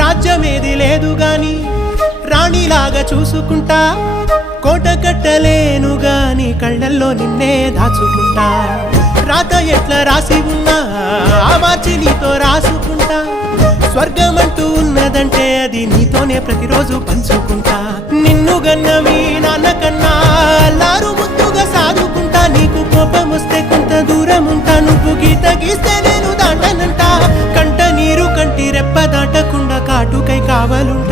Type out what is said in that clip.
రాజ్యమేది లేదు గాని రాణిలాగా చూసుకుంటా, కోట కట్టలేను గాని కళ్ళల్లో నిన్నే దాచుకుంటా. రాత ఎట్లా రాసి ఉన్నా ఆ మార్చి నీతో రాసుకుంటా. స్వర్గమంటూ ఉన్నదంటే అది నీతోనే ప్రతిరోజు పంచుకుంటా. నిన్ను గన్న మీ నాన్న కన్నా అల్లారు ముద్దుగా సాదుకుంటా. నీకు కోపం వస్తే కొంత దూరం ఉంటా, నువ్వు గీత గీస్తే నేను దాటనంటా. కంట నీరు కంటి రెప్ప దాటకుండా కాటుకై కావాలుంటా.